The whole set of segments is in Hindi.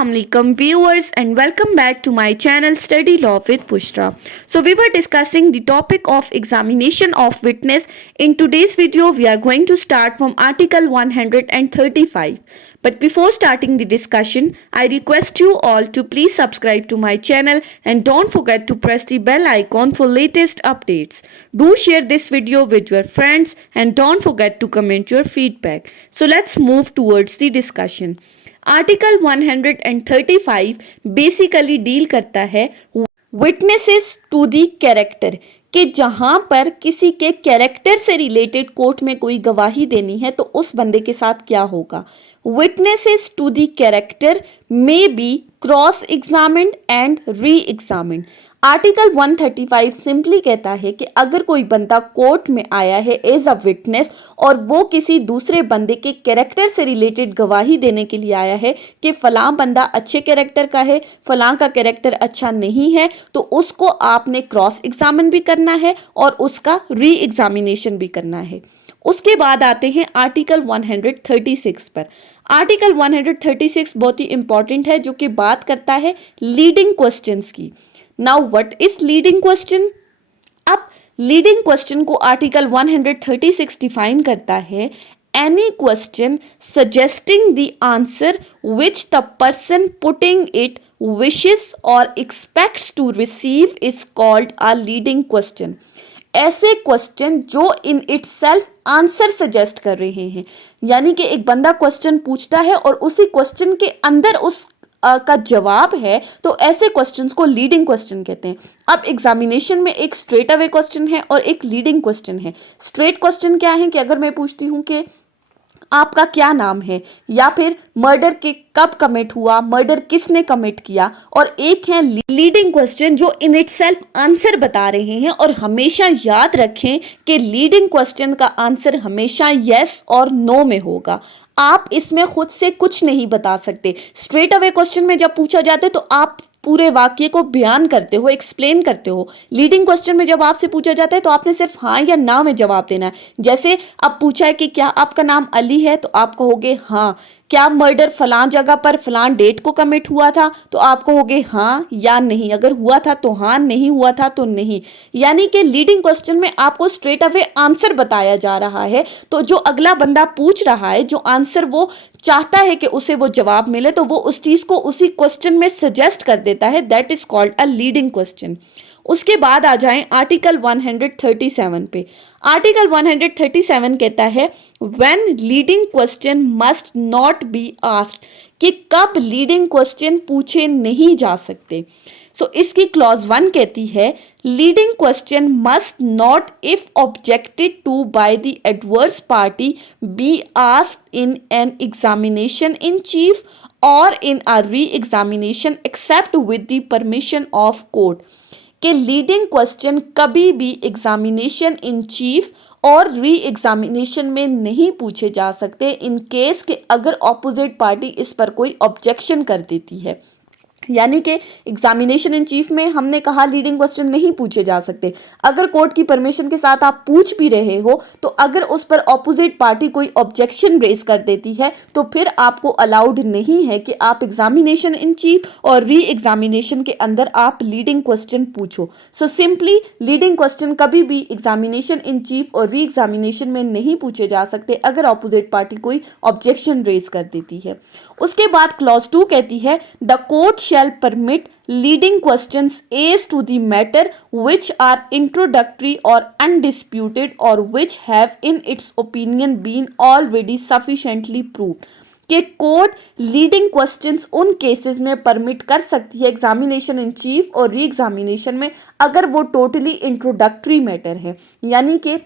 Assalamualaikum viewers and welcome back to my channel Study Law with Bushra. So we were discussing the topic of examination of witness. In today's video we are going to start from article 135. But before starting the discussion, I request you all to please subscribe to my channel and don't forget to press the bell icon for latest updates. Do share this video with your friends and don't forget to comment your feedback. So let's move towards the discussion. Article 135 basically deal करता है विटनेसेस टू दी कैरेक्टर कि जहां पर किसी के कैरेक्टर से रिलेटेड कोर्ट में कोई गवाही देनी है तो उस बंदे के साथ क्या होगा. Witnesses to the character may be cross examined and re examined. Article 135 simply कहता है कि अगर कोई बंदा कोर्ट में आया है एज अ विटनेस और वो किसी दूसरे बंदे के कैरेक्टर से रिलेटेड गवाही देने के लिए आया है कि फलां बंदा अच्छे कैरेक्टर का है, फलां का कैरेक्टर अच्छा नहीं है, तो उसको आपने क्रॉस एग्जामिन भी करना है और उसका री एग्जामिनेशन भी करना है. उसके बाद आते हैं आर्टिकल 136 पर. आर्टिकल 136 बहुत ही इंपॉर्टेंट है जो कि बात करता है लीडिंग क्वेश्चंस की. Now what is leading question. अब लीडिंग क्वेश्चन को आर्टिकल 136 डिफाइन करता है any question suggesting the answer which the person putting it wishes और expects to receive is called a leading question. ऐसे क्वेश्चन जो इन इटसेल्फ आंसर सजेस्ट कर रहे हैं, यानी कि एक बंदा क्वेश्चन पूछता है और उसी क्वेश्चन के अंदर उस का जवाब है, तो ऐसे क्वेश्चंस को लीडिंग क्वेश्चन कहते हैं. अब एग्जामिनेशन में एक स्ट्रेट अवे क्वेश्चन है और एक लीडिंग क्वेश्चन है. स्ट्रेट क्वेश्चन क्या है कि अगर मैं पूछती हूं कि आपका क्या नाम है, या फिर मर्डर के कब कमिट हुआ, मर्डर किसने कमिट किया, और एक है लीडिंग क्वेश्चन जो इन इटसेल्फ आंसर बता रहे हैं. और हमेशा याद रखें कि लीडिंग क्वेश्चन का आंसर हमेशा यस और नो में होगा. आप इसमें खुद से कुछ नहीं बता सकते. स्ट्रेट अवे क्वेश्चन में जब पूछा जाता है तो आप पूरे वाक्य को बयान करते हो, एक्सप्लेन करते हो. लीडिंग क्वेश्चन में जब आपसे पूछा जाता है तो आपने सिर्फ हाँ या ना में जवाब देना है. जैसे अब पूछा है कि क्या आपका नाम अली है, तो आप कहोगे हाँ. क्या मर्डर फलां जगह पर फलां डेट को कमिट हुआ था, तो आप कहोगे हाँ या नहीं. अगर हुआ था तो हाँ, नहीं हुआ था तो नहीं. यानी कि लीडिंग क्वेश्चन में आपको स्ट्रेट अवे आंसर बताया जा रहा है, तो जो अगला बंदा पूछ रहा है, जो आंसर वो चाहता है कि उसे वो जवाब मिले, तो वो उस चीज को उसी क्वेश्चन में सजेस्ट कर देता है. That is called a leading question. उसके बाद आ जाएं आर्टिकल 137 पे. आर्टिकल 137 कहता है when leading question must not be asked, कि कब लीडिंग क्वेश्चन पूछे नहीं जा सकते. सो इसकी क्लॉज 1 कहती है leading question must not if objected to by the adverse party be asked in an examination in chief और in a re examination except with the permission of court. कि लीडिंग क्वेश्चन कभी भी एग्जामिनेशन इन चीफ और री एग्जामिनेशन में नहीं पूछे जा सकते इन केस के अगर ऑपोजिट पार्टी इस पर कोई ऑब्जेक्शन कर देती है. यानी कि एग्जामिनेशन इन चीफ में हमने कहा लीडिंग क्वेश्चन नहीं पूछे जा सकते. अगर कोर्ट की परमिशन के साथ आप पूछ भी रहे हो, तो अगर उस पर ऑपोजिट पार्टी कोई ऑब्जेक्शन रेज कर देती है तो फिर आपको अलाउड नहीं है कि आप एग्जामिनेशन इन चीफ और री एग्जामिनेशन के अंदर आप लीडिंग क्वेश्चन पूछो. सो सिंपली लीडिंग क्वेश्चन कभी भी एग्जामिनेशन इन चीफ और री एग्जामिनेशन में नहीं पूछे जा सकते अगर ऑपोजिट पार्टी कोई ऑब्जेक्शन रेज कर देती है. उसके बाद क्लॉज 2 कहती है the court shall permit leading questions as to the matter which are introductory or undisputed or which have in its opinion been already sufficiently proved. कि कोर्ट लीडिंग क्वेश्चंस उन केसेस में परमिट कर सकती है एग्जामिनेशन इन चीफ और री एग्जामिनेशन में अगर वो टोटली इंट्रोडक्टरी मैटर है. यानी कि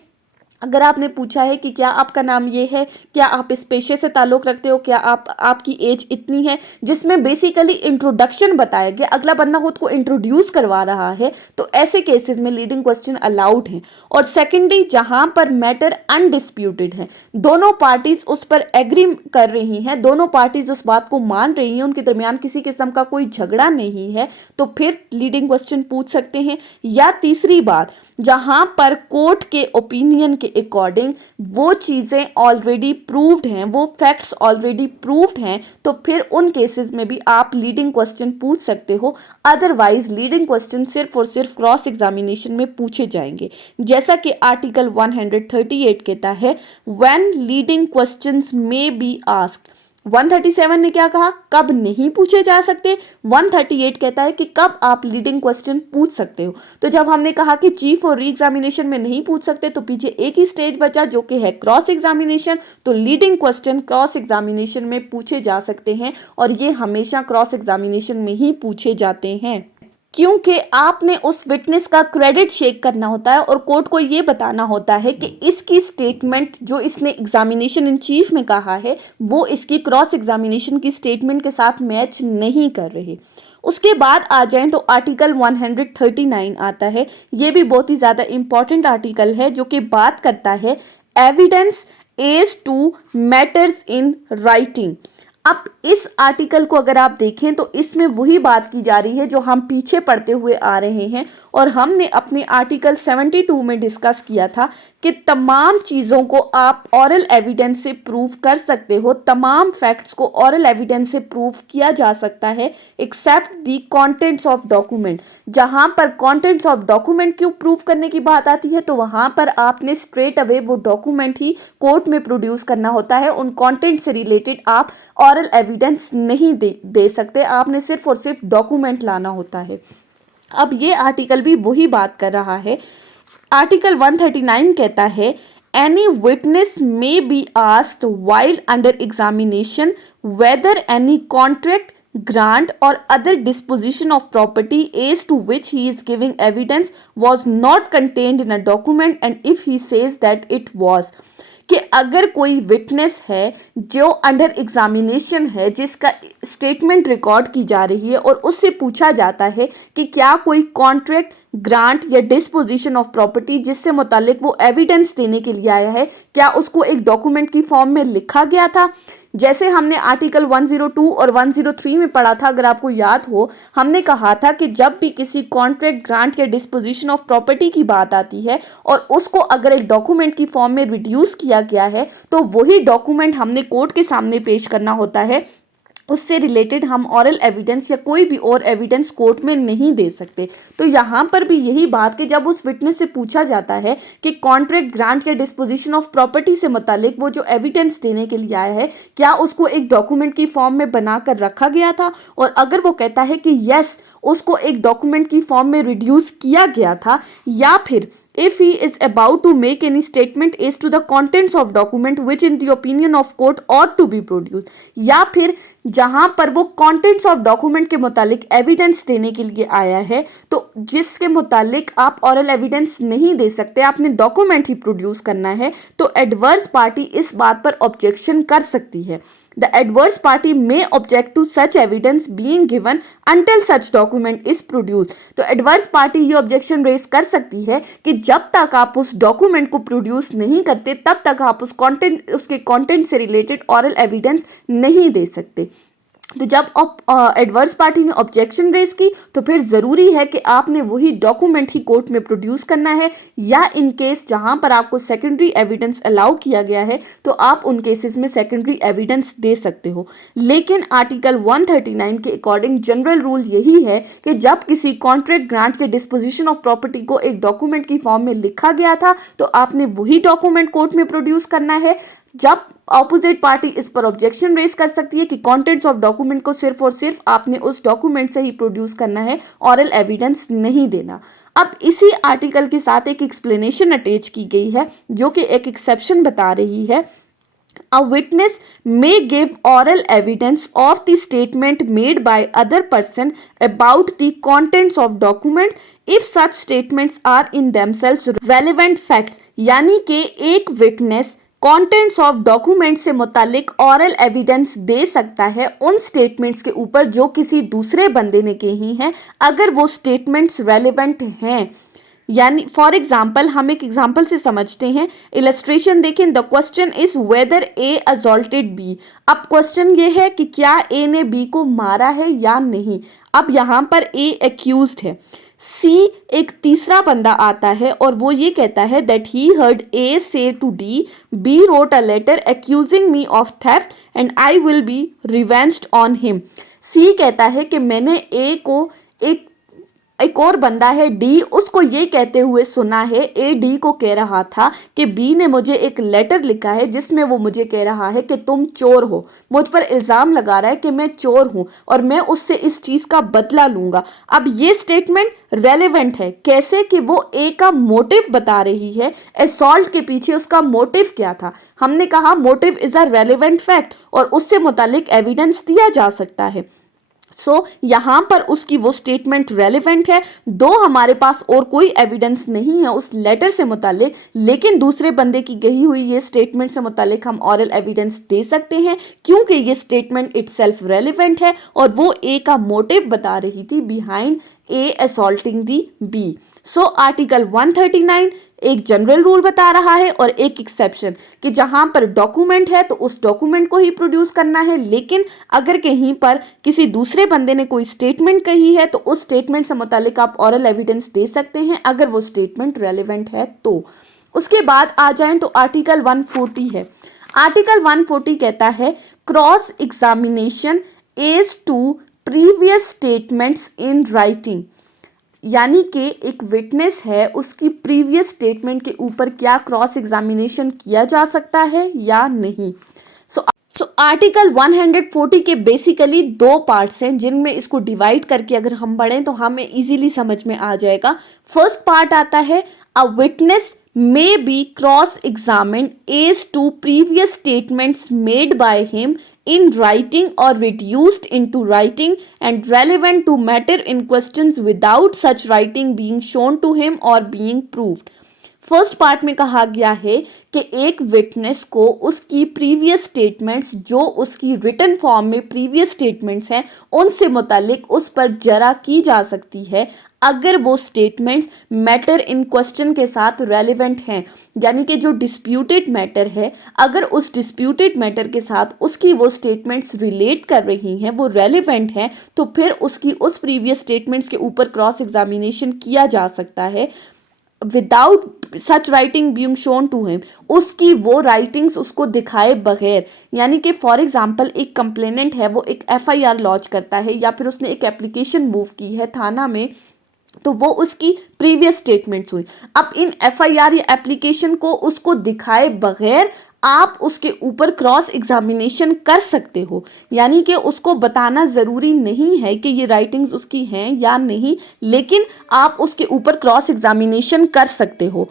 अगर आपने पूछा है कि क्या आपका नाम ये है, क्या आप इस पेशे से ताल्लुक़ रखते हो, क्या आपकी एज इतनी है, जिसमें बेसिकली इंट्रोडक्शन बताया गया, अगला बंदा खुद को इंट्रोड्यूस करवा रहा है, तो ऐसे केसेस में लीडिंग क्वेश्चन अलाउड हैं. और सेकेंडली जहां पर मैटर अनडिस्प्यूटेड है, दोनों पार्टीज उस पर एग्री कर रही हैं, दोनों पार्टीज उस बात को मान रही हैं, उनके दरमियान किसी किस्म का कोई झगड़ा नहीं है, तो फिर लीडिंग क्वेश्चन पूछ सकते हैं. या तीसरी बात, जहां पर कोर्ट के ओपिनियन के अकॉर्डिंग वो चीज़ें ऑलरेडी प्रूव्ड हैं, वो फैक्ट्स ऑलरेडी प्रूव्ड हैं, तो फिर उन केसेस में भी आप लीडिंग क्वेश्चन पूछ सकते हो। अदरवाइज लीडिंग क्वेश्चन सिर्फ और सिर्फ क्रॉस एग्जामिनेशन में पूछे जाएंगे। जैसा कि आर्टिकल 138 कहता है, when leading questions may be asked. 137 ने क्या कहा, कब नहीं पूछे जा सकते। 138 कहता है कि कब आप लीडिंग क्वेश्चन पूछ सकते हो। तो जब हमने कहा कि चीफ और री एग्जामिनेशन में नहीं पूछ सकते, तो पीछे एक ही स्टेज बचा जो कि है क्रॉस एग्जामिनेशन। तो लीडिंग क्वेश्चन क्रॉस एग्जामिनेशन में पूछे जा सकते हैं और ये हमेशा क्रॉस एग्जामिनेशन में ही पूछे जाते हैं, क्योंकि आपने उस विटनेस का क्रेडिट चेक करना होता है और कोर्ट को ये बताना होता है कि इसकी स्टेटमेंट जो इसने एग्जामिनेशन इन चीफ में कहा है वो इसकी क्रॉस एग्जामिनेशन की स्टेटमेंट के साथ मैच नहीं कर रहे। उसके बाद आ जाएं तो आर्टिकल 139 आता है। ये भी बहुत ही ज़्यादा इंपॉर्टेंट आर्टिकल है जो कि बात करता है evidence as to matters in writing. अब इस आर्टिकल को अगर आप देखें तो इसमें वही बात की जा रही है जो हम पीछे पढ़ते हुए आ रहे हैं और हमने अपने आर्टिकल 72 में डिस्कस किया था कि तमाम चीज़ों को आप ऑरल एविडेंस से प्रूव कर सकते हो, तमाम फैक्ट्स को ऑरल एविडेंस से प्रूव किया जा सकता है except the contents of document. जहां पर कंटेंट्स ऑफ डॉक्यूमेंट क्यों प्रूव करने की बात आती है, तो वहां पर आपने स्ट्रेट अवे वो डॉक्यूमेंट ही कोर्ट में प्रोड्यूस करना होता है। उन कंटेंट से रिलेटेड आप ऑरल एविडेंस नहीं दे सकते, आपने सिर्फ और सिर्फ डॉक्यूमेंट लाना होता है। अब ये आर्टिकल भी वही बात कर रहा है। आर्टिकल 139 कहता है any witness may be asked while under examination whether any contract grant or other disposition of property as to which he is giving evidence was not contained in a document and if he says that it was। कि अगर कोई विटनेस है जो अंडर एग्जामिनेशन है, जिसका स्टेटमेंट रिकॉर्ड की जा रही है और उससे पूछा जाता है कि क्या कोई कॉन्ट्रैक्ट, ग्रांट या डिस्पोजिशन ऑफ प्रॉपर्टी जिससे मुतालिक वो एविडेंस देने के लिए आया है, क्या उसको एक डॉक्यूमेंट की फॉर्म में लिखा गया था। जैसे हमने आर्टिकल 102 और 103 में पढ़ा था, अगर आपको याद हो, हमने कहा था कि जब भी किसी कॉन्ट्रैक्ट, ग्रांट या डिस्पोजिशन ऑफ प्रॉपर्टी की बात आती है और उसको अगर एक डॉक्यूमेंट की फॉर्म में रिड्यूस किया गया है तो वही डॉक्यूमेंट हमने कोर्ट के सामने पेश करना होता है। उससे रिलेटेड हम ऑरल एविडेंस या कोई भी और एविडेंस कोर्ट में नहीं दे सकते। तो यहाँ पर भी यही बात कि जब उस विटनेस से पूछा जाता है कि कॉन्ट्रैक्ट, ग्रांट या डिस्पोजिशन ऑफ प्रॉपर्टी से मुतालिक वो जो एविडेंस देने के लिए आया है, क्या उसको एक डॉक्यूमेंट की फॉर्म में बनाकर रखा गया था, और अगर वो कहता है कि यस उसको एक डॉक्यूमेंट की फॉर्म में रिड्यूस किया गया था, या फिर if he is about to make any statement as to the contents of document which in the opinion of court ought to be produced, या फिर जहां पर वो contents of document के मुतालिक एविडेंस देने के लिए आया है, तो जिसके मुतालिक आप ऑरल एविडेंस नहीं दे सकते, आपने डॉक्यूमेंट ही प्रोड्यूस करना है, तो एडवर्स पार्टी इस बात पर ऑब्जेक्शन कर सकती है। The adverse party may object to such evidence being given until such document is produced। तो एडवर्स पार्टी ये ऑब्जेक्शन रेज कर सकती है कि जब तक आप उस डॉक्यूमेंट को प्रोड्यूस नहीं करते तब तक आप उसके कंटेंट से रिलेटेड ऑरल एविडेंस नहीं दे सकते। तो जब एडवर्स पार्टी ने ऑब्जेक्शन रेज की तो फिर ज़रूरी है कि आपने वही डॉक्यूमेंट ही कोर्ट में प्रोड्यूस करना है, या इन केस जहां पर आपको सेकेंडरी एविडेंस अलाउ किया गया है तो आप उन केसेस में सेकेंडरी एविडेंस दे सकते हो। लेकिन आर्टिकल 139 के अकॉर्डिंग जनरल रूल यही है कि जब किसी कॉन्ट्रैक्ट, ग्रांट के डिस्पोजिशन ऑफ प्रॉपर्टी को एक डॉक्यूमेंट की फॉर्म में लिखा गया था तो आपने वही डॉक्यूमेंट कोर्ट में प्रोड्यूस करना है। जब ऑपोजिट पार्टी इस पर ऑब्जेक्शन रेज कर सकती है कि कंटेंट्स ऑफ डॉक्यूमेंट को सिर्फ और सिर्फ आपने उस डॉक्यूमेंट से ही प्रोड्यूस करना है, ऑरल एविडेंस नहीं देना। अब इसी आर्टिकल के साथ एक एक्सप्लेनेशन अटैच की गई है जो कि एक एक्सेप्शन बता रही है। A witness may give oral evidence of the statement made by other person about the contents of documents if such statements are in themselves relevant facts। यानी कि एक विटनेस कॉन्टेंट्स ऑफ डॉक्यूमेंट से मुतालिक ऑरल एविडेंस दे सकता है उन स्टेटमेंट्स के ऊपर जो किसी दूसरे बंदे ने कही हैं, अगर वो स्टेटमेंट्स रेलिवेंट हैं। यानी फॉर एग्जाम्पल, हम एक एग्जाम्पल से समझते हैं, इलस्ट्रेशन देखें। The question is whether A assaulted B. अब क्वेश्चन ये है कि क्या ए ने बी को मारा है या नहीं। अब यहाँ पर ए एक्यूज्ड है, सी एक तीसरा बंदा आता है और वो ये कहता है that he heard A say to D, B wrote a letter accusing me of theft and I will be revenged on him. C कहता है कि मैंने ए को एक और बंदा है डी, उसको ये कहते हुए सुना है, ए डी को कह रहा था कि बी ने मुझे एक लेटर लिखा है जिसमें वो मुझे कह रहा है कि तुम चोर हो, मुझ पर इल्ज़ाम लगा रहा है कि मैं चोर हूं और मैं उससे इस चीज़ का बदला लूंगा। अब ये स्टेटमेंट रेलेवेंट है कैसे कि वो ए का मोटिव बता रही है, असॉल्ट के पीछे उसका मोटिव क्या था। हमने कहा motive is a relevant fact और उससे मुतालिक एविडेंस दिया जा सकता है। यहां पर उसकी वो स्टेटमेंट रेलिवेंट है। दो हमारे पास और कोई एविडेंस नहीं है उस लेटर से मुतालिक, लेकिन दूसरे बंदे की कही हुई ये स्टेटमेंट से मुतालिक हम ऑरल एविडेंस दे सकते हैं क्योंकि ये स्टेटमेंट इटसेल्फ रेलिवेंट है और वो ए का मोटिव बता रही थी behind A assaulting the B. Article 139 एक जनरल रूल बता रहा है और एक एक्सेप्शन कि जहां पर डॉक्यूमेंट है तो उस डॉक्यूमेंट को ही प्रोड्यूस करना है, लेकिन अगर कहीं पर किसी दूसरे बंदे ने कोई स्टेटमेंट कही है तो उस स्टेटमेंट से मुतालिक आप ऑरल एविडेंस दे सकते हैं अगर वो स्टेटमेंट रेलिवेंट है तो। उसके बाद आ जाएं तो आर्टिकल 140 है। आर्टिकल 140 कहता है cross examination as to previous statements in writing, यानी कि एक विटनेस है उसकी प्रीवियस स्टेटमेंट के ऊपर क्या क्रॉस एग्जामिनेशन किया जा सकता है या नहीं। सो आर्टिकल 140 के बेसिकली दो पार्ट्स हैं जिनमें इसको डिवाइड करके अगर हम पढ़ें तो हमें इजीली समझ में आ जाएगा। फर्स्ट पार्ट आता है a witness may be cross-examined as to previous statements made by him in writing or reduced into writing and relevant to matter in questions without such writing being shown to him or being proved। First part में कहा गया है कि एक विटनेस को उसकी प्रीवियस स्टेटमेंट्स जो उसकी रिटन फॉर्म में प्रीवियस स्टेटमेंट्स हैं उनसे मुतालिक उस पर जरा की जा सकती है अगर वो स्टेटमेंट्स मैटर इन क्वेश्चन के साथ रेलिवेंट हैं, यानी कि जो डिस्प्यूटेड मैटर है अगर उस डिस्प्यूटेड मैटर के साथ उसकी वो स्टेटमेंट्स रिलेट कर रही हैं, वो रेलिवेंट हैं, तो फिर उसकी उस प्रीवियस स्टेटमेंट्स के ऊपर क्रॉस एग्जामिनेशन किया जा सकता है without such writing being shown to him, उसकी वो राइटिंग्स उसको दिखाए बगैर। यानी कि फॉर एग्जांपल एक कंप्लेनेंट है वो एक एफआईआर लॉन्च करता है या फिर उसने एक एप्लीकेशन मूव की है थाना में, तो वो उसकी प्रीवियस स्टेटमेंट्स हुई। अब इन एफआईआर या एप्लीकेशन को उसको दिखाए बगैर आप उसके ऊपर क्रॉस एग्जामिनेशन कर सकते हो, यानी कि उसको बताना ज़रूरी नहीं है कि ये राइटिंग्स उसकी हैं या नहीं, लेकिन आप उसके ऊपर क्रॉस एग्जामिनेशन कर सकते हो।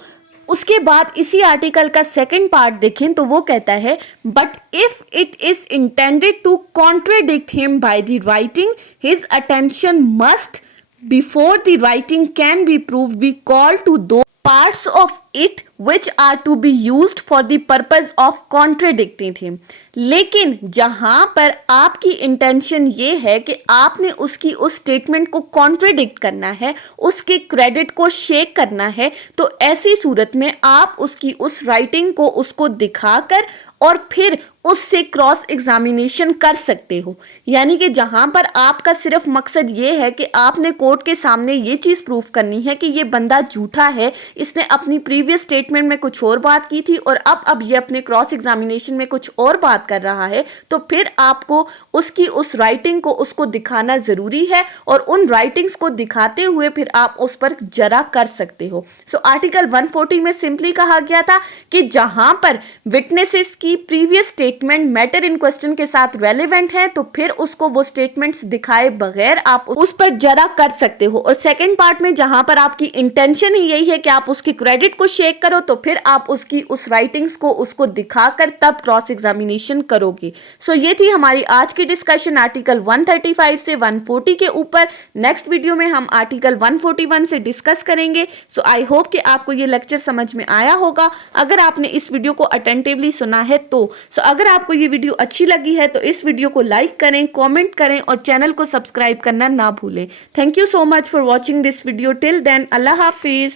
उसके बाद इसी आर्टिकल का सेकंड पार्ट देखें तो वो कहता है but if it is intended to contradict him by the writing his attention must before the writing can be proved be called to those parts of it which are to be used for the purpose of contradicting him। लेकिन जहां पर आपकी इंटेंशन ये है कि आपने उसकी उस स्टेटमेंट को कॉन्ट्रडिक्ट करना है, उसके क्रेडिट को शेक करना है, तो ऐसी सूरत में आप उसकी उस राइटिंग को उसको दिखाकर और फिर उससे क्रॉस एग्जामिनेशन कर सकते हो। यानी कि जहां पर आपका सिर्फ मकसद ये है कि आपने कोर्ट के सामने ये चीज़ प्रूफ करनी है कि ये बंदा झूठा है, इसने अपनी प्रीवियस स्टेटमेंट में कुछ और बात की थी और अब ये अपने क्रॉस एग्जामिनेशन में कुछ और बात कर रहा है, तो फिर आपको उसकी उस राइटिंग को उसको दिखाना ज़रूरी है और उन राइटिंग्स को दिखाते हुए फिर आप उस पर जरा कर सकते हो। आर्टिकल 140 में सिंपली कहा गया था कि जहां पर विटनेसेस की previous statement matter in question के साथ रेलेवेंट है तो फिर उसको वो स्टेटमेंट्स दिखाए बगैर आप उस पर जरा कर सकते हो। और सेकंड पार्ट में जहां पर आपकी इंटेंशन ही यही है कि आप उसकी क्रेडिट को शेक करो, तो फिर आप उसकी उस राइटिंग्स को उसको दिखाकर तब क्रॉस एग्जामिनेशन करोगे। ये थी हमारी आज की डिस्कशन आर्टिकल 135 से 140 के ऊपर। नेक्स्ट वीडियो में हम आर्टिकल 141 से डिस्कस करेंगे। आई होप कि आपको ये लेक्चर समझ में आया होगा अगर आपने इस वीडियो को अटेंटिवली सुना है तो। अगर आपको ये वीडियो अच्छी लगी है तो इस वीडियो को लाइक करें, कमेंट करें और चैनल को सब्सक्राइब करना ना भूलें। Thank you so much for watching this video. Till then, अल्लाह हाफिज।